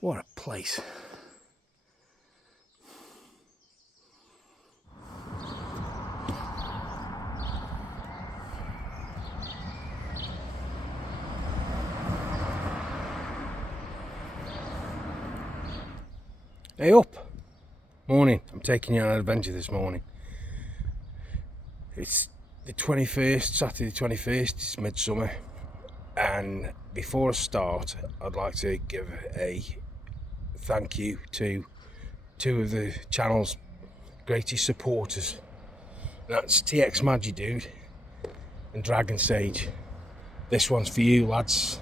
What a place. Hey up! Morning. I'm taking you on an adventure this morning. It's the 21st, Saturday the 21st, it's midsummer, and before I start I'd like to give a thank you to two of the channel's greatest supporters. That's TX Magidude and Dragon Sage. This one's for you, lads.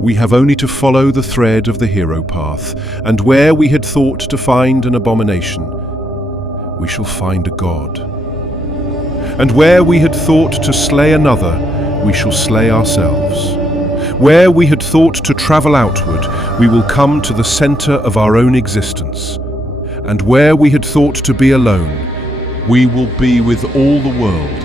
We have only to follow the thread of the hero path, and where we had thought to find an abomination, we shall find a god. And where we had thought to slay another, we shall slay ourselves. Where we had thought to travel outward, we will come to the centre of our own existence. And where we had thought to be alone, we will be with all the world.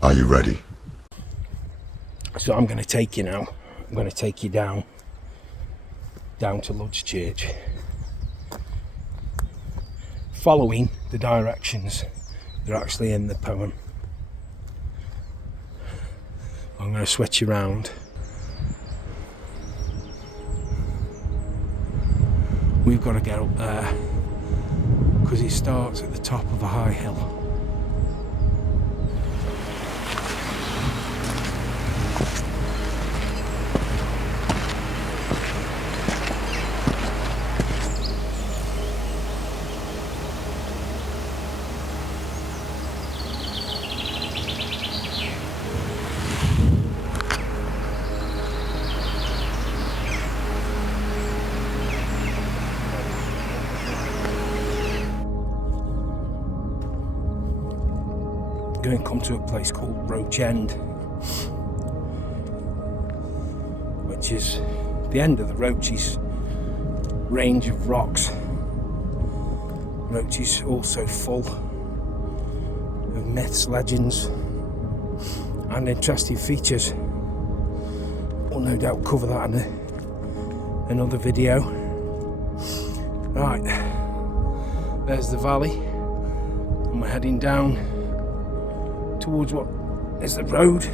Are you ready? So I'm going to take you now. I'm going to take you down to Lud's Church, following the directions that are actually in the poem. I'm going to switch you around. We've got to get up there because it starts at the top of a high hill. Going to come to a place called Roach End, which is the end of the Roaches range of rocks. Roach is also full of myths, legends and interesting features. We'll no doubt cover that in another video. Right, there's the valley and we're heading down towards what is the road,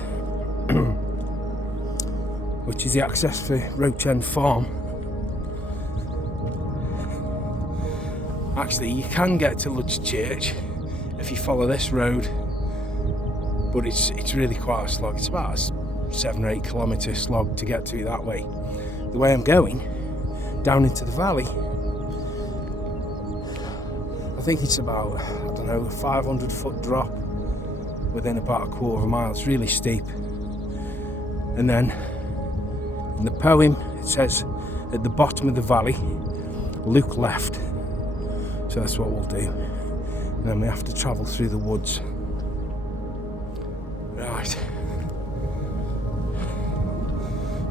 which is the access for Roach End Farm. Actually, you can get to Lud's Church if you follow this road, but it's really quite a slog. It's about a 7 or 8 kilometre slog to get to that way. The way I'm going down into the valley, I think it's about, I don't know, a 500 foot drop within about a quarter of a mile. It's really steep. And then in the poem it says at the bottom of the valley, look left. So that's what we'll do. And then we have to travel through the woods. Right.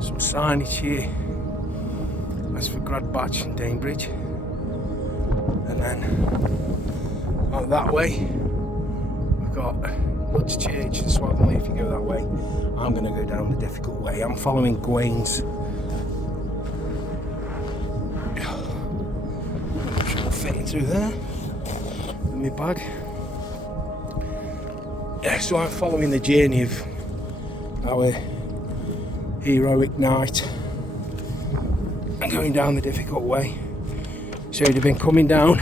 Some signage here. That's for Gradbach and Danebridge. And then out that way we've got Lud's Church and Swaddling. If you go that way, I'm going to go down the difficult way. I'm following Gawain's. Fitting through there with my bag. Yeah, so I'm following the journey of our heroic knight and going down the difficult way. So he'd have been coming down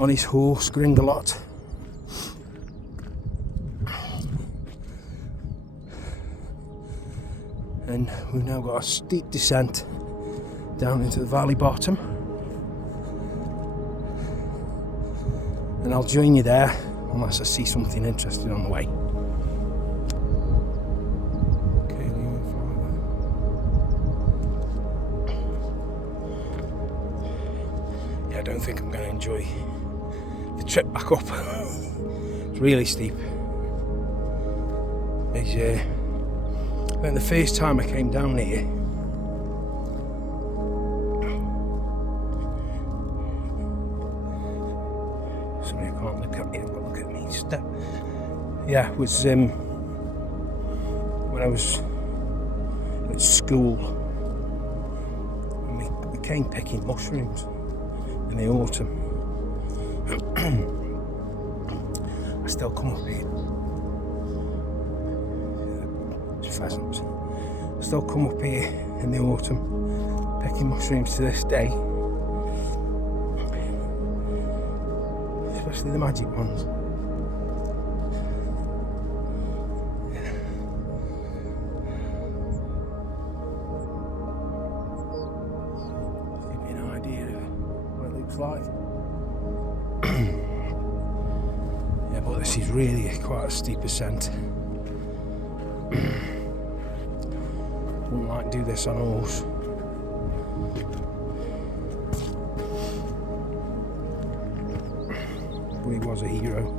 on his horse Gringalot. And we've now got a steep descent down into the valley bottom. And I'll join you there unless I see something interesting on the way. Okay, I don't think I'm going to enjoy the trip back up. It's really steep. I think the first time I came down here, sorry I can't look at you, but look at me step. Yeah, it was when I was at school and we came picking mushrooms in the autumn. I still come up here. Pheasants. I still come up here in the autumn picking mushrooms to this day, especially the magic ones. Give you an idea of what it looks like. Yeah, but this is really quite a steep ascent. Wouldn't like to do this on a horse. But he was a hero,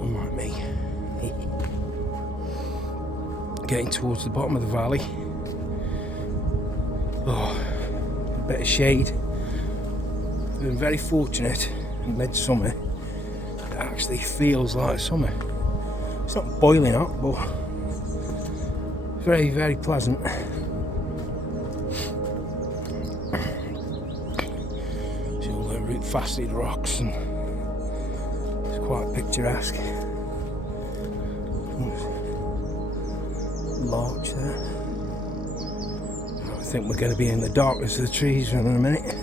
unlike me. Getting towards the bottom of the valley. Oh, a bit of shade. I've been very fortunate in midsummer. It actually feels like summer. It's not boiling hot, but very, very pleasant. See all the root faceted rocks, and it's quite picturesque. Larch there. I think we're going to be in the darkness of the trees in a minute.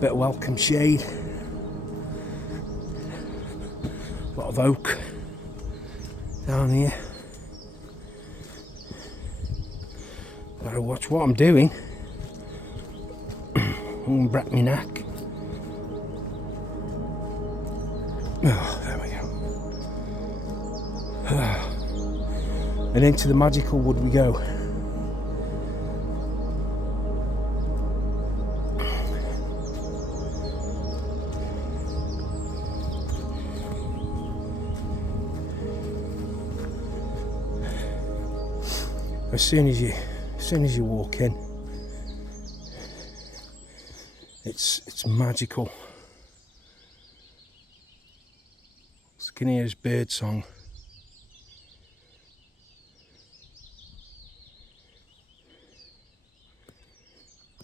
Bit of welcome shade. A lot of oak down here. Gotta watch what I'm doing. I'm gonna break my neck. Oh, there we go. And into the magical wood we go. As soon as you walk in, it's magical. You can hear his bird song.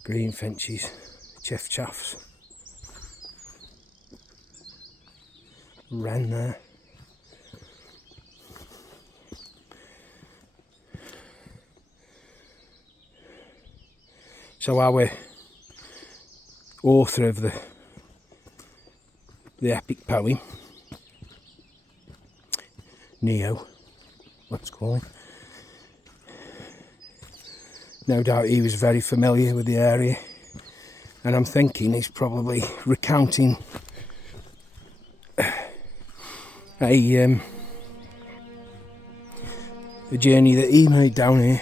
Greenfinches, chiffchaffs, wren there. So our author of the epic poem, Nemo, let's call him, no doubt he was very familiar with the area, and I'm thinking he's probably recounting a journey that he made down here.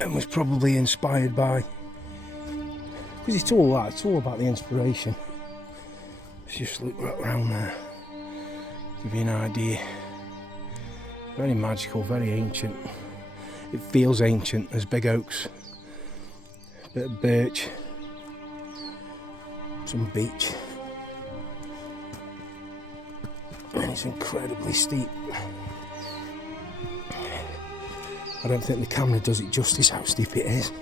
And was probably inspired by, because it's all about the inspiration. Let's just look right around there, give you an idea. Very magical, very ancient. It feels ancient. There's big oaks, a bit of birch, some beech, and it's incredibly steep. I don't think the camera does it justice how steep it is.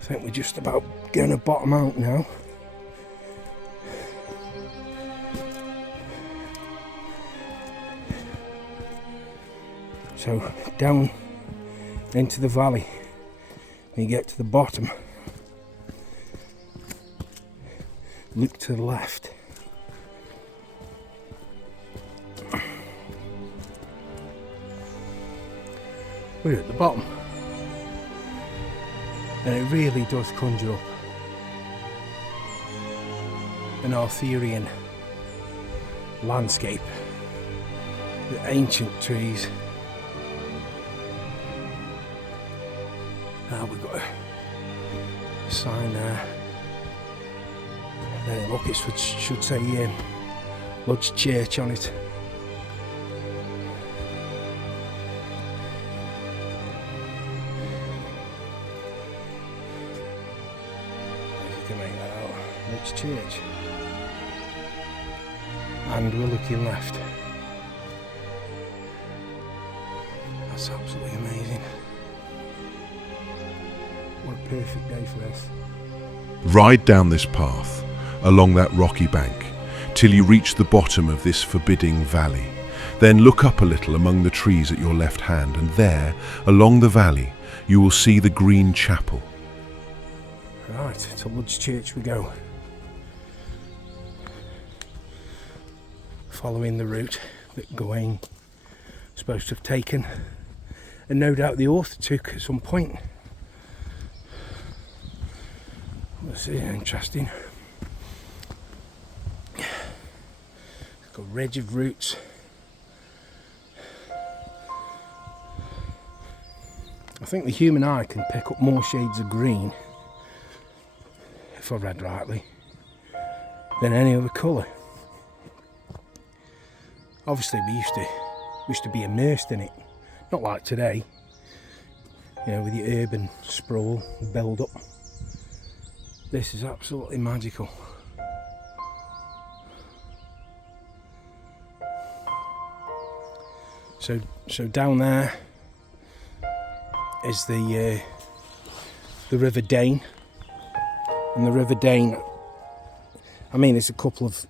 I think we're just about going to bottom out now. So down into the valley, when you get to the bottom, look to the left. We're at the bottom. And it really does conjure up an Arthurian landscape with ancient trees. Now we've got a sign there. Then look, it should say Lodge Church on it. If you can make that out, Lodge Church. And we're looking left. That's absolutely amazing. What a perfect day for this. Ride down this path, along that rocky bank, till you reach the bottom of this forbidding valley. Then look up a little among the trees at your left hand, and there, along the valley, you will see the green chapel. Right, to Lodge Church we go. Following the route that Gawain was supposed to have taken, and no doubt the author took at some point. This is interesting. It's got a ridge of roots. I think the human eye can pick up more shades of green, if I read rightly, than any other colour. Obviously we used to be immersed in it, not like today, you know, with the urban sprawl build up. This is absolutely magical. So down there is the River Dane, and the River Dane, I mean, there's a couple of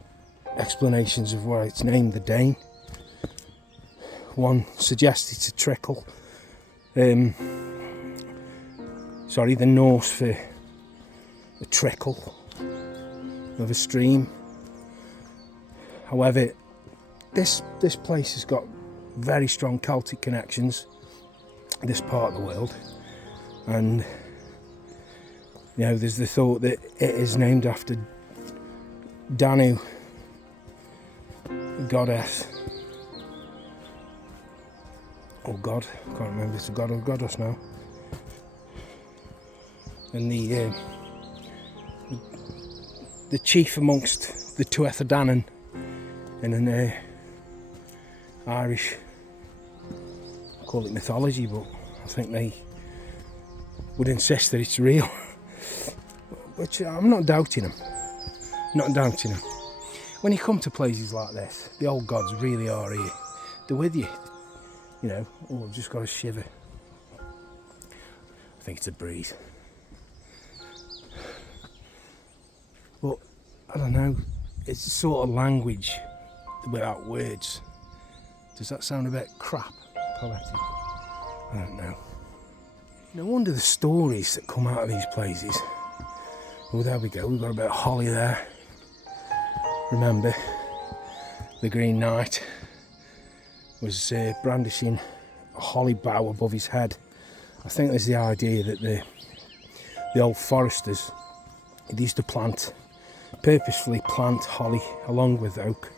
explanations of why it's named the Dane. One suggests it's a trickle, the Norse for a trickle of a stream. However, this place has got very strong Celtic connections, this part of the world, and you know, there's the thought that it is named after Danu, the goddess, or god, I can't remember if it's a god or goddess now, and the chief amongst the Tuatha Danann in an Irish, call it mythology, but I think they would insist that it's real, which I'm not doubting them. When you come to places like this, the old gods really are here. They're with you, you know. Oh, I've just got a shiver. I think it's a breeze. But I don't know, it's a sort of language without words. Does that sound a bit crap, poetic? I don't know. No wonder the stories that come out of these places. Well, there we go, we've got a bit of holly there. Remember, the Green Knight was brandishing a holly bough above his head. I think there's the idea that the old foresters, they used to purposefully plant holly along with oak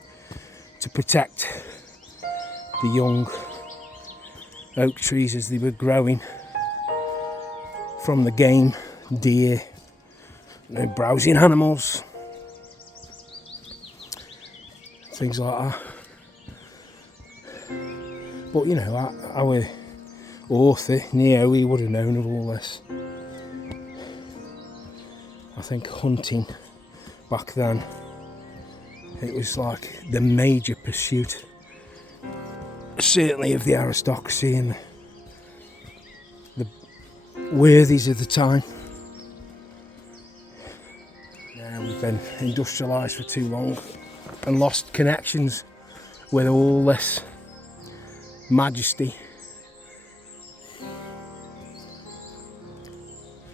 to protect the young oak trees as they were growing from the game, deer, browsing animals, things like that. But you know, our author, Nemo, he would have known of all this. I think hunting back then, it was like the major pursuit, certainly of the aristocracy and the worthies of the time. Now we've been industrialised for too long and lost connections with all this majesty.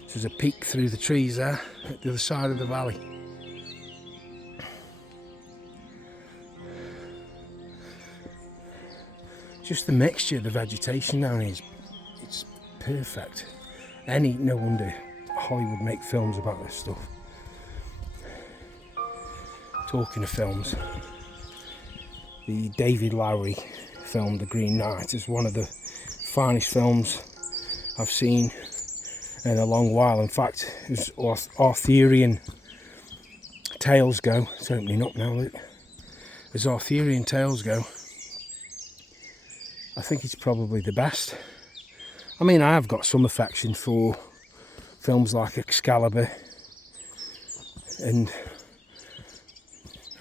There's a peek through the trees there at the other side of the valley. Just the mixture of the vegetation down here, it's perfect. No wonder Hollywood make films about this stuff. Talking of films, the David Lowery film The Green Knight is one of the finest films I've seen in a long while. In fact, as Arthurian tales go, it's opening up now, look. As Arthurian tales go, I think it's probably the best. I mean, I have got some affection for films like Excalibur, and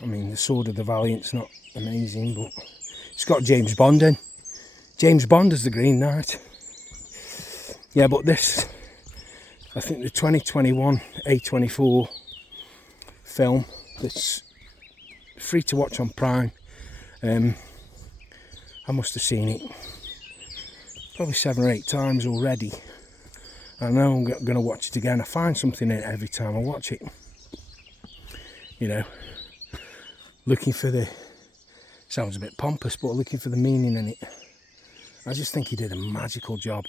I mean, The Sword of the Valiant's not amazing, but it's got James Bond in. James Bond is the Green Knight. Yeah, but this, I think the 2021 A24 film that's free to watch on Prime, I must have seen it probably 7 or 8 times already. I know I'm going to watch it again. I find something in it every time I watch it. You know, looking for the, sounds a bit pompous, but looking for the meaning in it. I just think he did a magical job.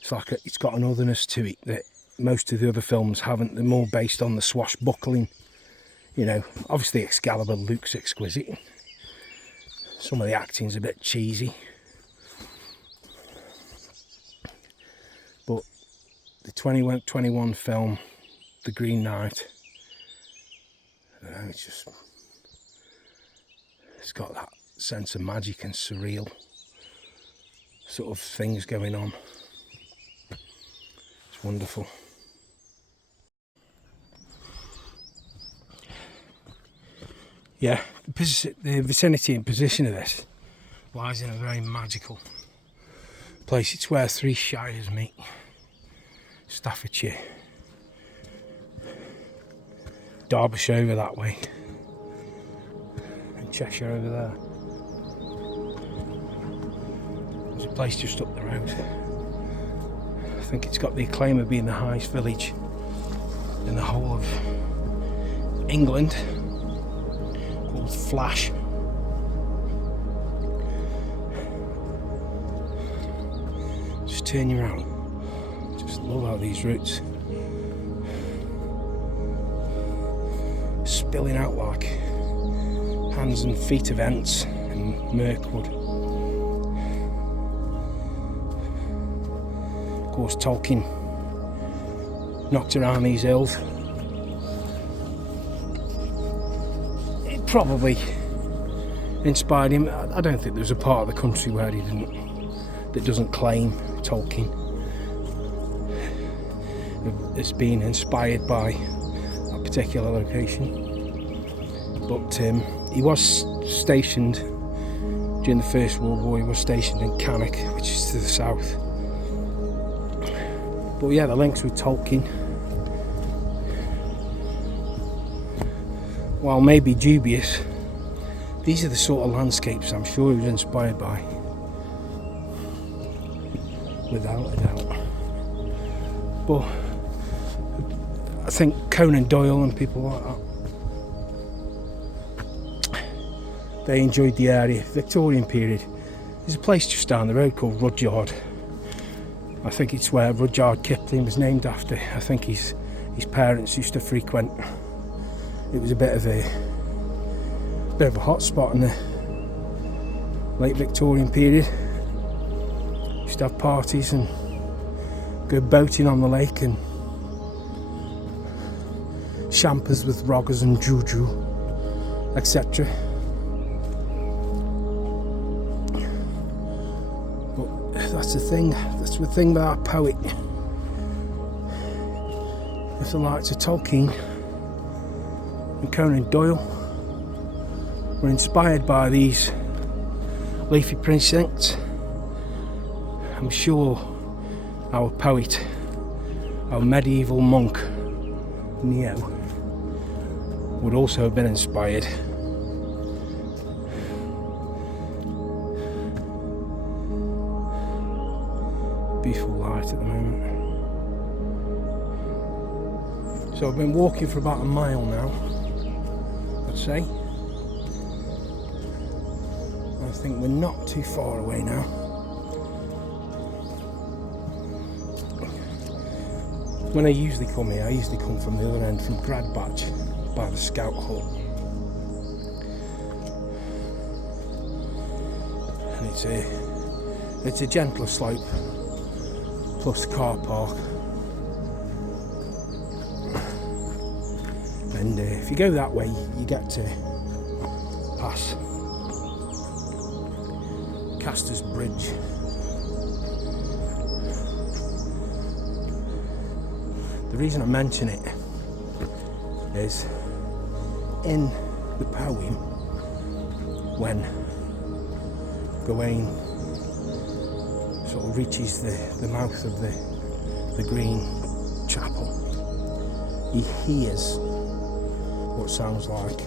It's like it's got an otherness to it that most of the other films haven't. They're more based on the swashbuckling. You know, obviously Excalibur looks exquisite. Some of the acting's a bit cheesy. But the 2021 film, The Green Knight, I don't know, it's got that sense of magic and surreal sort of things going on. It's wonderful. Yeah, the vicinity and position of this lies in a very magical place. It's where 3 shires meet. Staffordshire, Derbyshire over that way, and Cheshire over there. There's a place just up the road. I think it's got the acclaim of being the highest village in the whole of England, called Flash. Just turn you around. Just love how these roots spilling out like hands and feet of ants and mirkwood. Of course, Tolkien knocked around these hills. It probably inspired him. I don't think there's a part of the country where that doesn't claim Tolkien as being inspired by a particular location. But he was stationed during the First World War. He was stationed in Cannock, which is to the south. But yeah, the links with Tolkien, while maybe dubious, these are the sort of landscapes I'm sure he was inspired by, without a doubt. But I think Conan Doyle and people like that, they enjoyed the area. Victorian period. There's a place just down the road called Rudyard. I think it's where Rudyard Kipling was named after. I think his parents used to frequent. It was a bit of a hot spot in the late Victorian period. Used to have parties and go boating on the lake, and champers with roggers and juju, etc. But that's the thing. That's the thing about a poet. If the likes of Tolkien and Conan Doyle were inspired by these leafy precincts, I'm sure our poet, our medieval monk Nemo, would also have been inspired. Beautiful light at the moment. So I've been walking for about a mile now, I'd say. I think we're not too far away now. When I usually come here, I usually come from the other end, from Gradbach, by the scout hut. And it's a gentler slope, plus car park. And if you go that way, you get to pass Caster's Bridge. The reason I mention it is in the poem, when Gawain sort of reaches the mouth of the green chapel, he hears what sounds like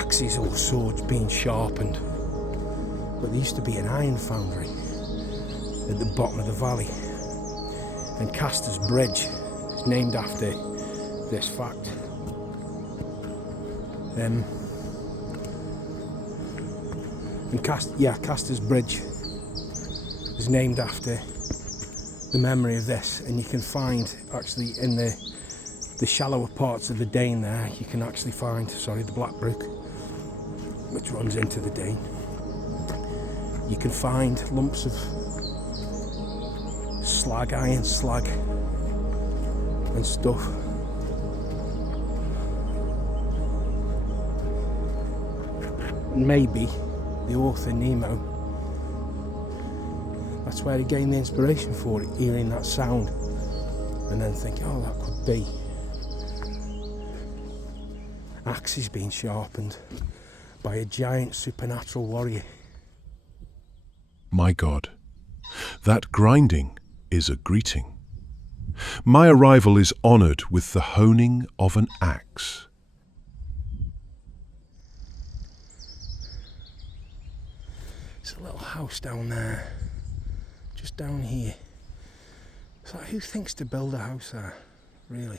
axes or swords being sharpened. But there used to be an iron foundry at the bottom of the valley, and Caster's Bridge is named after this fact. Caster's Bridge is named after the memory of this, and you can find actually in the shallower parts of the Dane there, you can actually find, the Black Brook, which runs into the Dane. You can find lumps of slag, iron slag and stuff. And maybe the author Nemo, that's where he gained the inspiration for it, hearing that sound and then thinking, oh, that could be axes being sharpened by a giant supernatural warrior. My God, that grinding is a greeting. My arrival is honoured with the honing of an axe. There's a little house down there, just down here. It's like, who thinks to build a house there, really?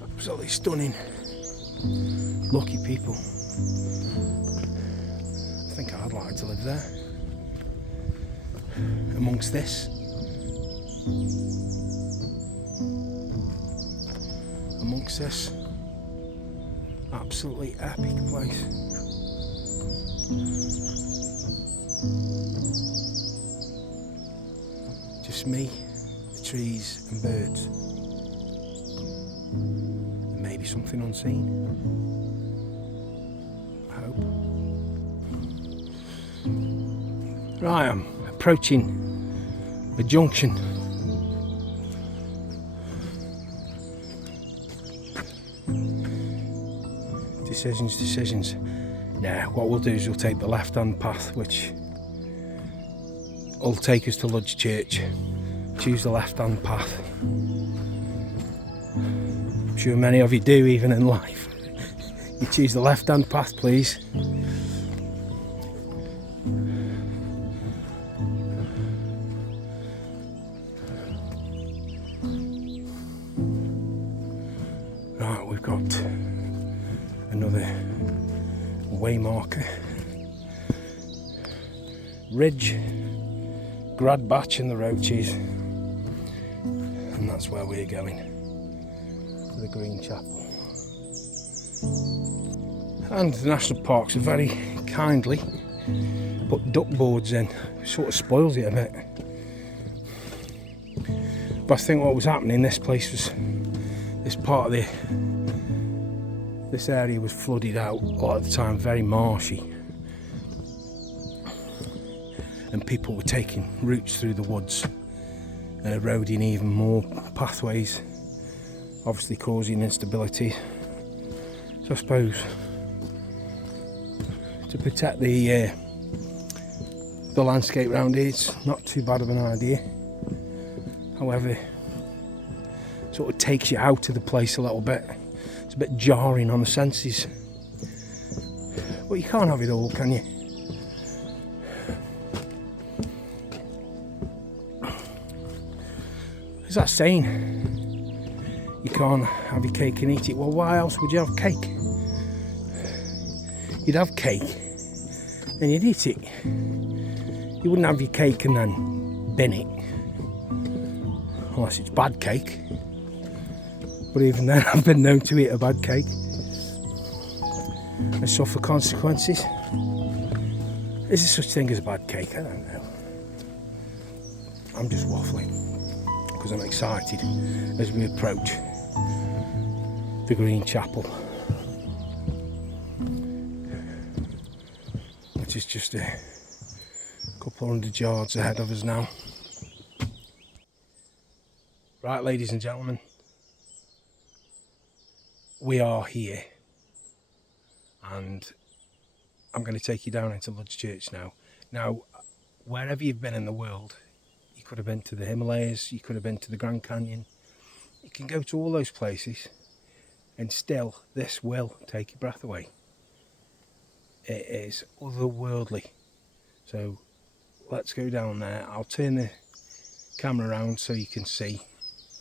Absolutely stunning. Lucky people. I think I'd like to live there. Amongst this. Absolutely epic place. Just me, the trees and birds. And maybe something unseen. I hope. Right, I'm approaching the junction. Decisions. Now, what we'll do is we'll take the left-hand path, which will take us to Lodge Church. Choose the left-hand path. I'm sure many of you do, even in life. You choose the left-hand path, please. Right, we've got another waymarker. Ridge, Gradbach and the Roaches. And that's where we're going, to the Green Chapel. And the national parks are very kindly put duck boards in, sort of spoils it a bit. But I think what was happening, this place was, this area was flooded out a lot of the time, very marshy. And people were taking routes through the woods and eroding even more pathways, obviously causing instability. So I suppose to protect the landscape around here, it's not too bad of an idea. However, it sort of takes you out of the place a little bit. It's a bit jarring on the senses. But you can't have it all, can you? Is that saying? You can't have your cake and eat it. Well, why else would you have cake? You'd have cake and you'd eat it. You wouldn't have your cake and then bin it, unless it's bad cake. But even then, I've been known to eat a bad cake and suffer consequences. Is there such thing as a bad cake? I don't know. I'm just waffling because I'm excited as we approach the Green Chapel, which is just a couple of 100 yards ahead of us now. Right, ladies and gentlemen, we are here, and I'm going to take you down into Lodge Church now. Now, wherever you've been in the world, you could have been to the Himalayas, you could have been to the Grand Canyon, you can go to all those places, and still, this will take your breath away. It is otherworldly. So, let's go down there. I'll turn the camera around so you can see.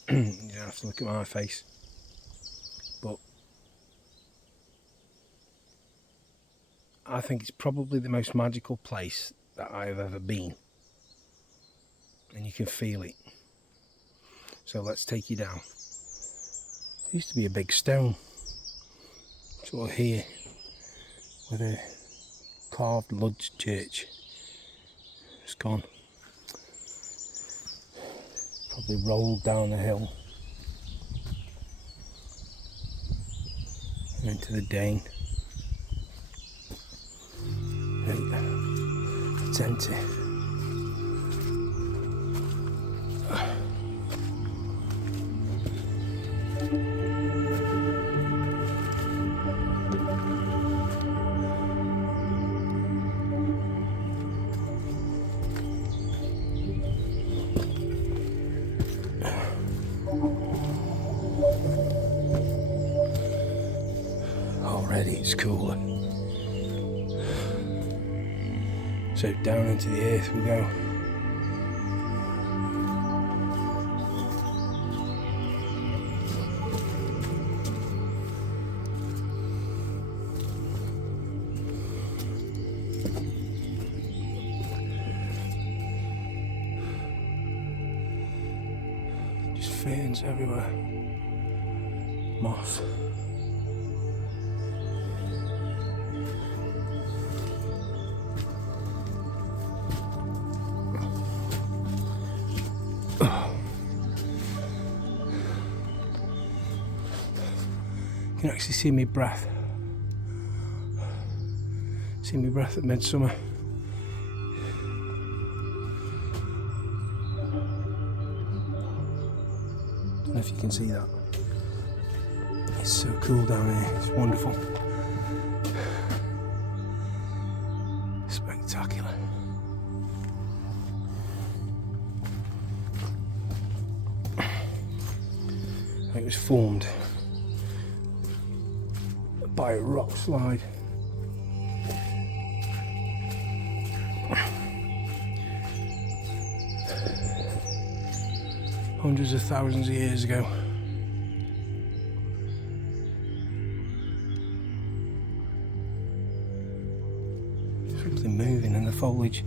You don't have to look at my face. But I think it's probably the most magical place that I've ever been. And you can feel it. So let's take you down. There used to be a big stone, sort of here, with a carved Lodge Church. It's gone. Probably rolled down the hill and into the Dane. It's empty. Already it's cooler. So down into the earth we go. Just ferns everywhere. Moss. You can actually see my breath. See my breath at midsummer. Don't know if you can see that. It's so cool down here. It's wonderful. Spectacular. It was formed by a rock slide. Hundreds of thousands of years ago. Something moving in the foliage.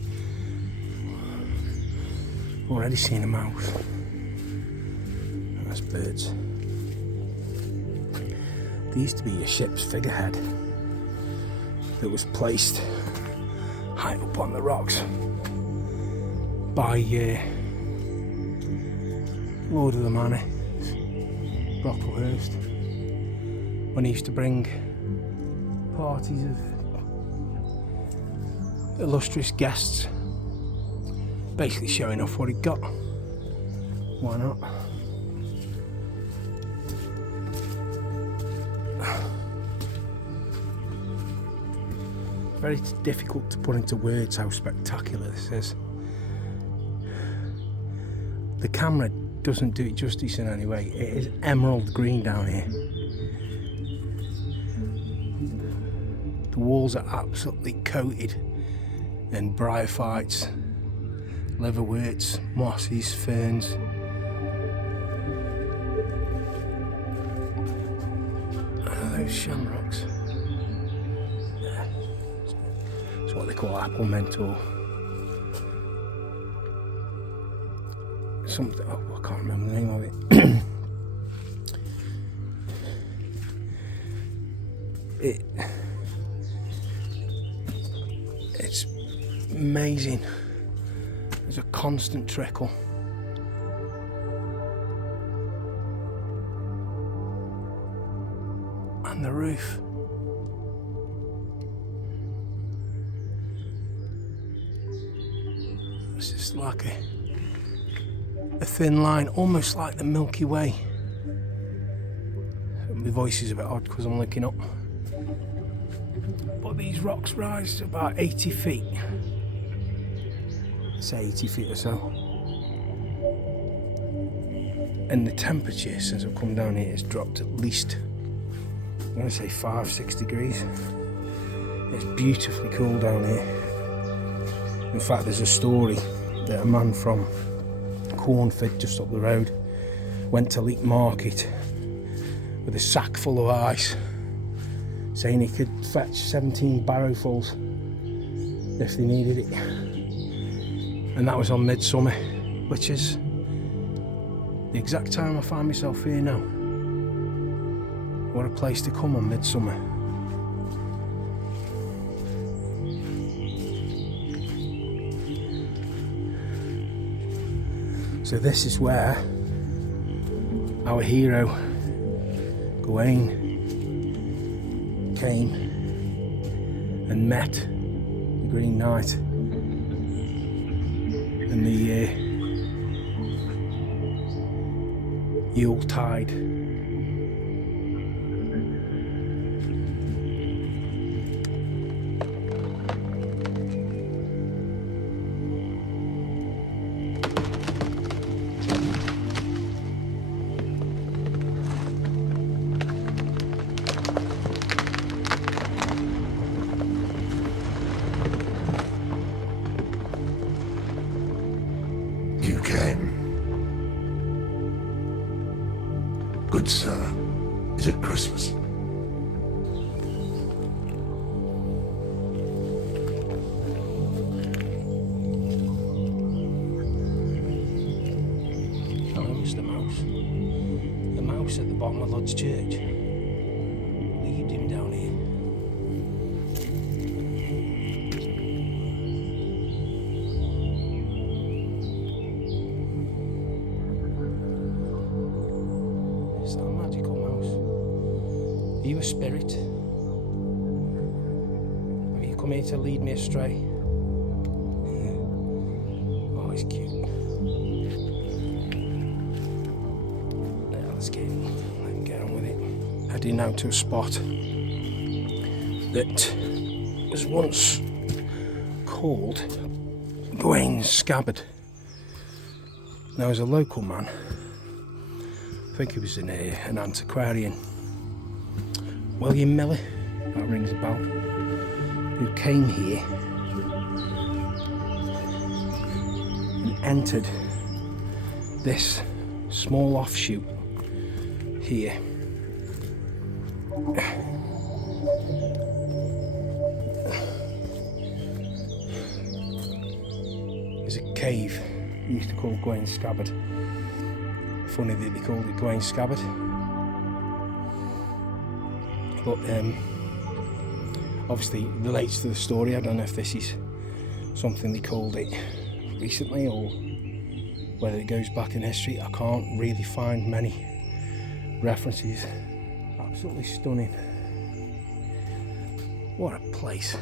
Already seen a mouse. That's birds. There used to be a ship's figurehead that was placed high up on the rocks by Lord of the Manor, Brocklehurst, when he used to bring parties of illustrious guests, basically showing off what he'd got. Why not? Very difficult to put into words how spectacular this is. The camera doesn't do it justice in any way. It is emerald green down here. The walls are absolutely coated in bryophytes, liverworts, mosses, ferns. Those shamrocks. That's what they call apple mint or something. Oh, I can't remember the name of it. It's amazing. There's a constant trickle. And the roof. It's just like a thin line, almost like the Milky Way. My voice is a bit odd because I'm looking up. But these rocks rise to about 80 feet. Say 80 feet or so. And the temperature since I've come down here has dropped at least, I'm going to say 5-6 degrees. It's beautifully cool down here. In fact, there's a story that a man from Cornford, just up the road, went to Leek Market with a sack full of ice, saying he could fetch 17 barrowfuls if they needed it. And that was on midsummer, which is the exact time I find myself here now. What a place to come on midsummer. So this is where our hero Gawain came and met the Green Knight in the Yuletide. You came. Good sir, is it Christmas? Oh, it was the mouse. The mouse at the bottom of Lud's church. Leaved him down here. Is that a magical mouse? Are you a spirit? Have you come here to lead me astray? Oh, he's cute. Let's get on with it. Heading now to a spot that was once called Gawain's Scabbard. Now, as a local man, I think he was an antiquarian, William Miller, that rings a bell, who came here and entered this small offshoot here. There's a cave they used to call Gawain's Scabbard. Funny that they called it Gawain's Scabbard. But obviously it relates to the story. I don't know if this is something they called it recently or whether it goes back in history. I can't really find many references. Absolutely stunning. What a place.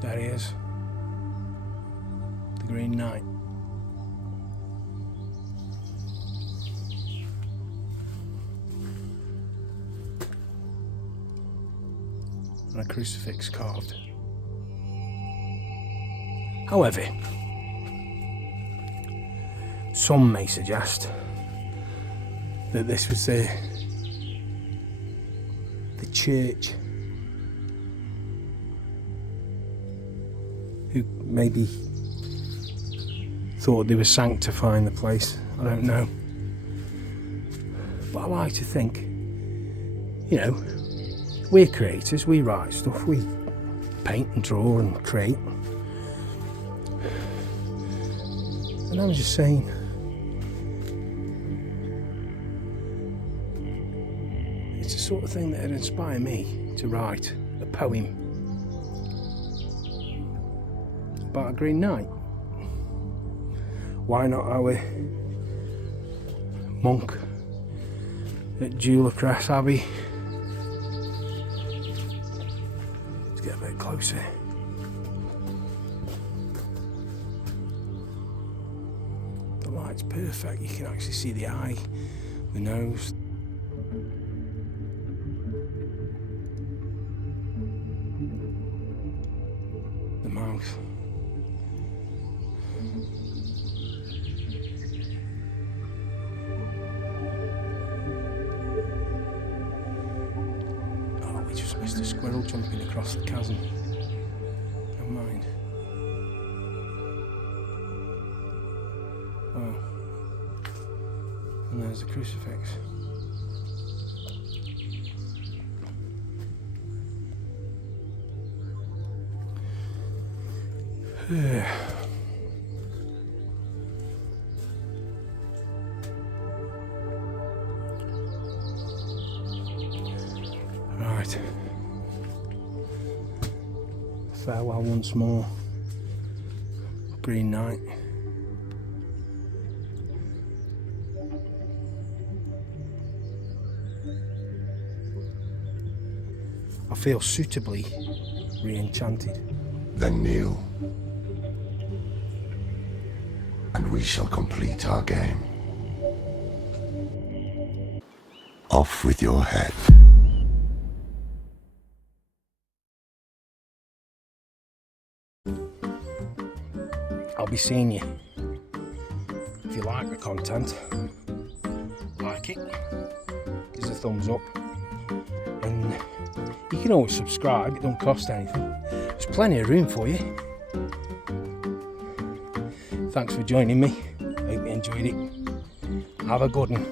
There he is, the Green Knight. and a crucifix carved. However, some may suggest that this was the church who maybe thought they were sanctifying the place. I don't know. But I like to think, you know, we're creators, we write stuff, we paint and draw and create. And I was just saying, it's the sort of thing that would inspire me to write a poem about a Green Knight. Why not our monk at Dieulacres Abbey? Let's get a bit closer. The light's perfect, you can actually see the eye, the nose. The mouth. Oh, we just missed a squirrel jumping across the chasm. Never mind. Oh. And there's the crucifix. Right. Farewell once more, Green Knight. I feel suitably re-enchanted. Then kneel, and we shall complete our game. Off with your head. I'll be seeing you. If you like the content, like it, give us a thumbs up, and you can always subscribe, it don't cost anything. There's plenty of room for you. Thanks for joining me, hope you enjoyed it. Have a good one.